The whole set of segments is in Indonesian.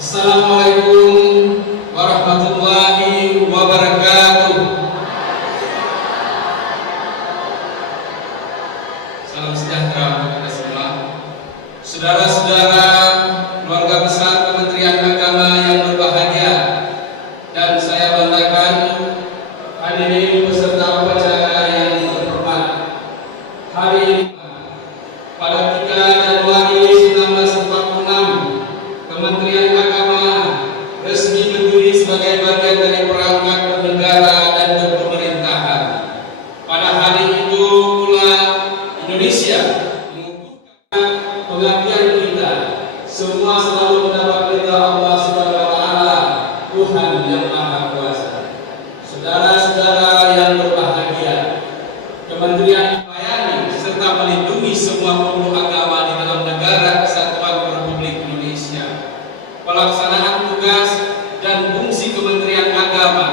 Assalamualaikum warahmatullahi wabarakatuh. Salam sejahtera kepada semua saudara-saudara keluarga besar Kementerian Agama yang berbahagia, dan saya banggakan hadirin peserta upacara yang terhormat. Hari ini pada 3 Januari 1946 Kementerian Agama resmi berdiri sebagai bagian dari perangkat bernegara dan berpemerintahan. Pada hari itu pula Indonesia mengukuhkan pengabdian kita semua selalu mendapat ridha Allah Subhanahu wa taala, Tuhan yang Maha Kuasa. Saudara-saudara yang berbahagia, Kementerian melayani serta melindungi semua pemeluk agama di dalam negara Kesatuan Republik Indonesia. Pelaksanaan tugas dan fungsi Kementerian Agama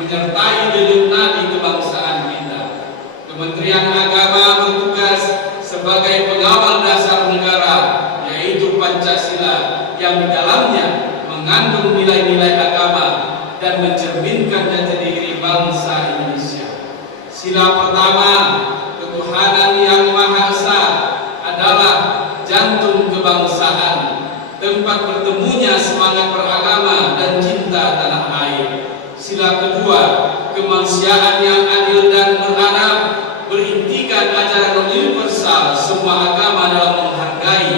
menyertai denyut nadi kebangsaan kita. Kementerian Agama bertugas sebagai pengawal dasar negara, yaitu Pancasila, yang di dalamnya mengandung nilai-nilai agama dan mencerminkan jati diri bangsa Indonesia. Sila pertama, ketuhanan yang Maha Esa, adalah jantung kebangsaan, tempat bertemunya semangat beragama dan cinta tanah air. Sila kedua, kemanusiaan yang adil dan beradab, berintikan ajaran universal semua agama dalam menghargai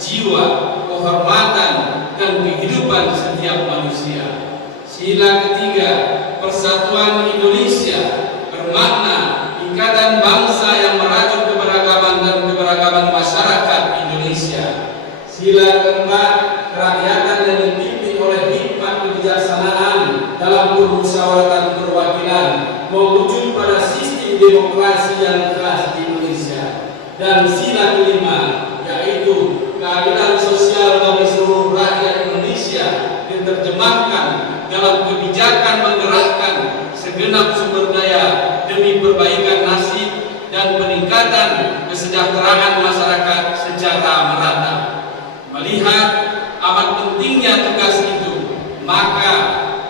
jiwa, kehormatan, dan kehidupan setiap manusia. Sila ketiga, persatuan Indonesia, bermakna ikatan bangsa yang merajut keberagaman dan keberagaman masyarakat Indonesia. Sila keempat, kerakyatan yang dipimpin oleh hikmat kebijaksanaan dalam permusyawaratan perwakilan mewujud pada sistem demokrasi yang khas di Indonesia. Dan sila kelima, yaitu keadilan sosial bagi seluruh rakyat Indonesia peningkatan kesejahteraan masyarakat secara merata. Melihat amat pentingnya tugas itu, maka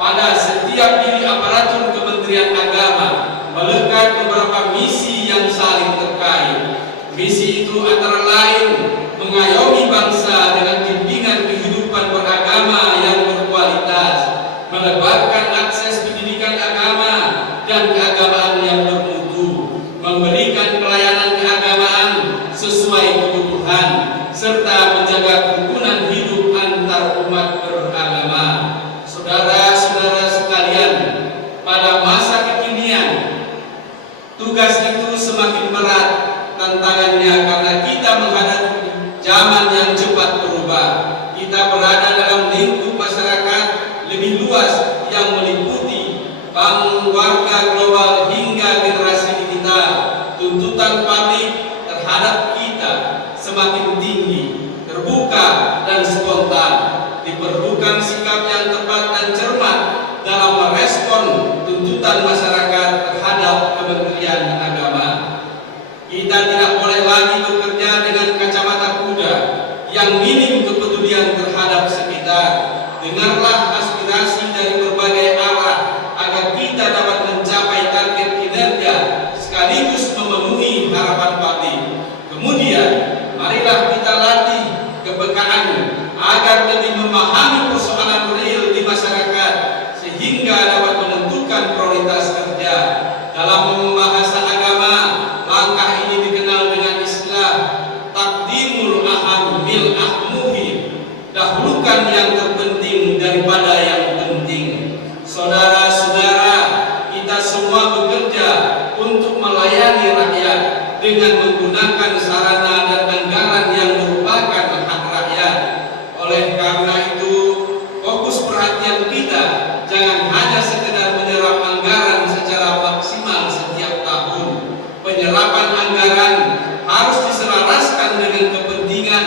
pada setiap diri aparatur Kementerian Agama melekat beberapa misi yang saling terkait. Misi itu antara lain mengayomi bangsa dengan bimbingan kehidupan beragama yang berkualitas, melebarkan akses pendidikan agama dan keagamaan yang bermutu, memberikan pelayanan keagamaan sesuai kebutuhan, serta menjaga kerukunan hidup antar umat beragama. Saudara-saudara sekalian, pada masa kekinian, tugas itu semakin berat tantangannya karena kita menghadapi zaman yang cepat berubah. Kita berada dalam lingkup masyarakat lebih luas yang meliputi bangun warga global hingga generasi digital. Tuntutan publik terhadap kita semakin tinggi, terbuka dan spontan. Diperlukan sikap yang tepat dan cermat dalam merespon tuntutan masyarakat terhadap Kementerian Agama. Kita tidak boleh lagi bekerja dengan kacamata kuda yang minim kepedulian terhadap sekitar. Dengarlah aspirasi dari berbagai arah agar kita dapat mencapai target kinerja sekaligus memenuhi harapan publik. Kemudian, marilah kita latih kepekaan agar lebih memahami persoalan real di masyarakat sehingga dapat menentukan prioritas kerja. Dalam bahasa agama, langkah ini dikenal dengan istilah taqdimul aham bil ahmuhi, dahulukan yang terpenting daripada yang penting. Saudara-saudara, kita semua bekerja untuk melayani rakyat dengan menggunakan sarana dan anggaran yang merupakan hak rakyat. Oleh karena itu, fokus perhatian kita jangan hanya sekedar menyerap anggaran secara maksimal setiap tahun. Penyerapan anggaran harus diselaraskan dengan kepentingan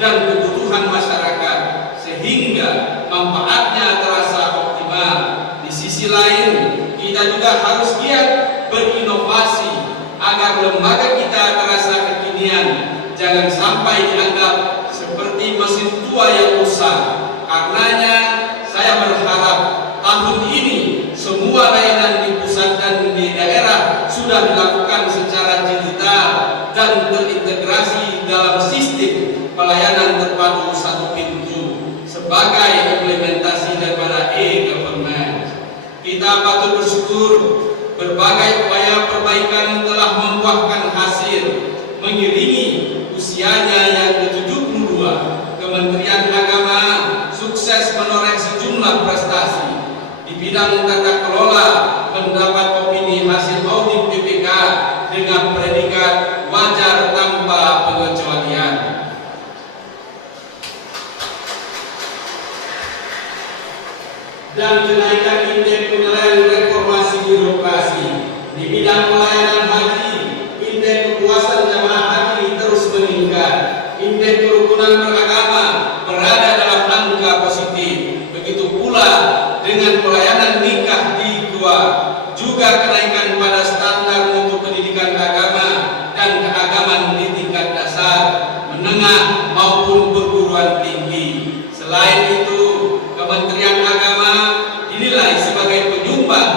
dan kebutuhan masyarakat sehingga manfaatnya terasa optimal. Di sisi lain, kita juga harus giat berinovasi agar lembaga kita terasa kekinian. Jangan sampai dianggap seperti mesin tua yang usang. Karenanya, saya berharap tahun ini semua layanan di pusat dan di daerah sudah dilakukan secara digital dan terintegrasi dalam sistem pelayanan terpadu satu pintu sebagai implementasi daripada e-government. Kita patut bersyukur berbagai upaya perbaikan telah membuahkan hasil. Mengiringi usianya yang ke-72, Kementerian Agama sukses menoreh sejumlah prestasi. Di bidang tata kelola mendapat opini hasil audit BPK dengan predikat wajar tanpa pengecualian. Dan kenaikan indeks penilaian reformasi birokrasi. Di bidang pelayanan haji, indeks kepuasan jamaah haji terus meningkat. Indeks kerukunan beragama berada dalam angka positif. Begitu pula dengan pelayanan nikah di Goa. Juga kenaikan pada standar mutu pendidikan agama dan keagamaan di tingkat dasar, menengah maupun perguruan tinggi. Selain itu, Kementerian Agama dinilai sebagai penyumbang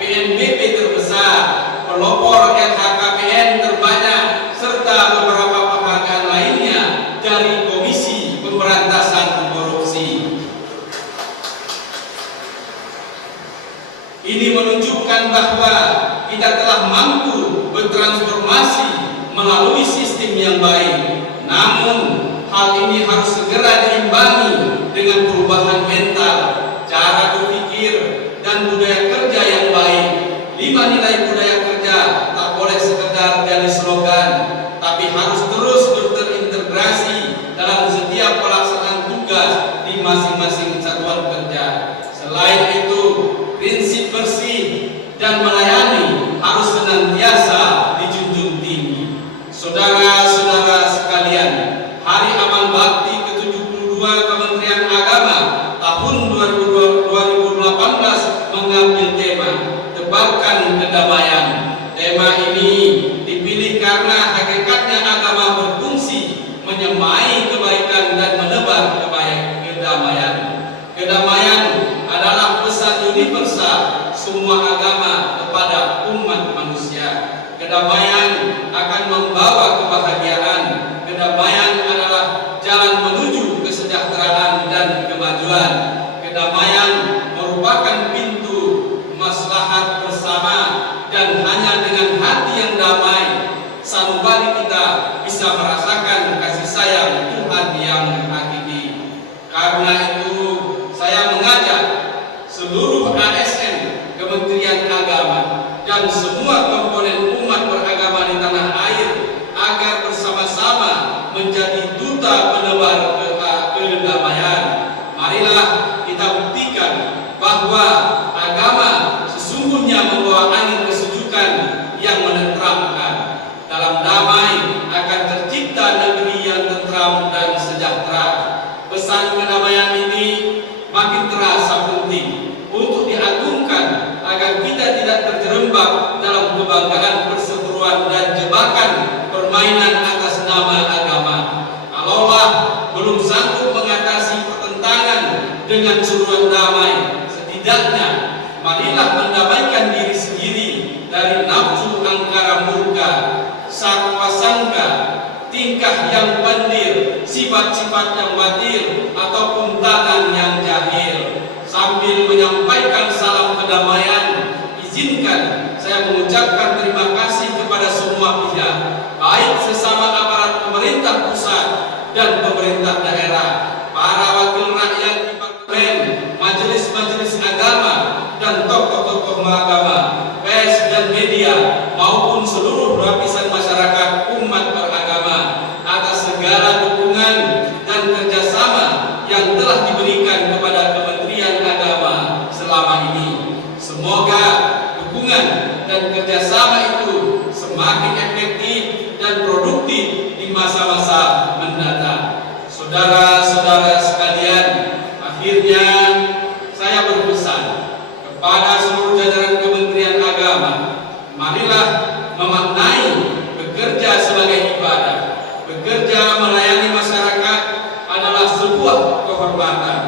PNBP terbesar, pelopor LHKPN terbanyak, serta beberapa penghargaan lainnya dari Komisi Pemberantasan Korupsi. Ini menunjukkan bahwa kita telah mampu bertransformasi melalui sistem yang baik. Namun, hal ini harus segera diimbangi dengan perubahan mental, cara berpikir, dan budaya kerja yang baik. 5 nilai budaya kerja tak boleh sekedar jadi slogan, tapi harus terus terintegrasi dalam setiap pelaksanaan tugas di masing-masing satuan kerja. Selain itu, prinsip bersih dan melayani harus senantiasa dijunjung tinggi. Saudara-saudara sekalian, Hari Amal Bakti ke-72 Kementerian Agama tahun 2018 mengambil tema Tebarkan Kedamaian. Tema ini dipilih karena sanubari kita bisa merasakan kasih sayang Tuhan yang hakiki. Karena itu saya mengajak seluruh ASN, Kementerian Agama, dan semua komponen umat beragama di tanah air agar bersama-sama menjadi duta penebar kedamaian. Marilah kita buktikan bahwa agama sesungguhnya membawa angin kesejukan yang menenteramkan. Dalam damai akan tercipta negeri yang tentram dan sejahtera. Pesan kedamaian ini makin terasa penting untuk diagungkan agar kita tidak terjerembab dalam kebanggaan perseteruan dan jebakan permainan atas nama agama. Kalaulah belum sanggup mengatasi pertentangan dengan seruan damai, setidaknya marilah mendamaikan diri sendiri dari nafsu angkara murka, sakwa sangka, tingkah yang pendir, sifat-sifat yang batil, ataupun tangan yang jahil. Sambil menyampaikan salam kedamaian, izinkan saya mengucapkan terima kasih kepada semua pihak, baik sesama aparat pemerintah pusat dan pemerintah daerah, para wakil rakyat di parlemen, majelis-majelis agama, dan tokoh-tokoh agama, pers dan media, maupun seluruh lapisan masyarakat umat beragama atas segala dukungan dan kerjasama yang telah diberikan kepada Kementerian Agama selama ini. Semoga dukungan dan kerjasama itu semakin efektif dan produktif di masa-masa mendatang. Saudara-saudara sekalian, akhirnya saya berpesan kepada seluruh jajaran Kementerian Agama, marilah memaknai bekerja sebagai ibadah. Bekerja melayani masyarakat adalah sebuah kehormatan.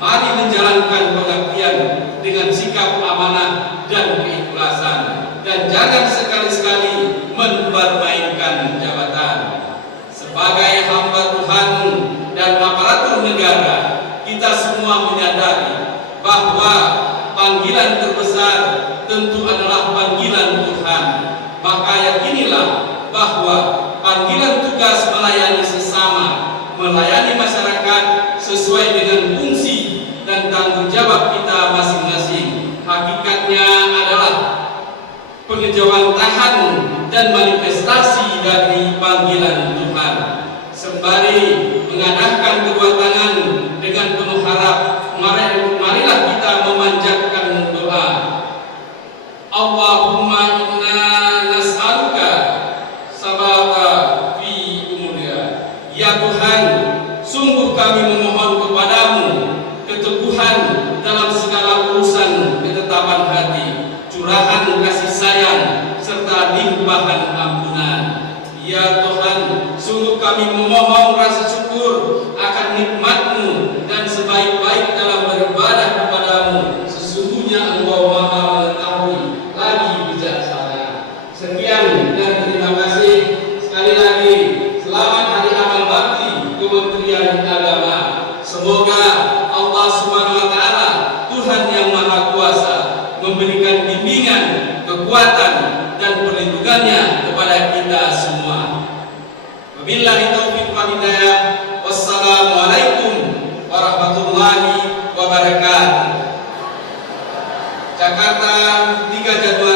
Mari menjalankan pengabdian dengan sikap amanah dan keikhlasan, dan jangan sekali-sekali mempermainkan jabatan. Sebagai hamba Tuhan dan aparatur negara, kita semua menyadari bahwa panggilan terbesar tentu adalah panggilan Tuhan. Maka yakinilah bahwa panggilan tugas melayani sesama, melayani masyarakat sesuai dengan fungsi dan tanggung jawab kita masing-masing, hakikatnya adalah pengejawantahan dan manifestasi dari panggilan Tuhan. Sembari mengadahkan kedua tangan dengan penuh harap, marilah kita memanjatkan doa. Allahumma inna nas'aluka sabata fi umurina. Ya Tuhan, sungguh kami memohon kepadamu keteguhan dalam segala urusan ketetapan hati, curahan kasih sayang, serta limpahan ampunan. Ya Tuhan, sungguh kami memohon rasa syukur akan nikmat-Mu dan sebaik-baik dalam beribadah kepadamu. Sesungguhnya Engkau Maha mengetahui lagi bijaksana. Sekian dan terima kasih. Sekali lagi, selamat Hari Amal Bakti Kementerian Agama. Semoga Allah Subhanahu wa Ta'ala, Tuhan yang Maha Kuasa, memberikan bimbingan, kekuatan, dan perlindungannya kepada kita semua. Wabillahi taufiq wal hidayah. Wassalamualaikum warahmatullahi wabarakatuh. Jakarta, 3 Januari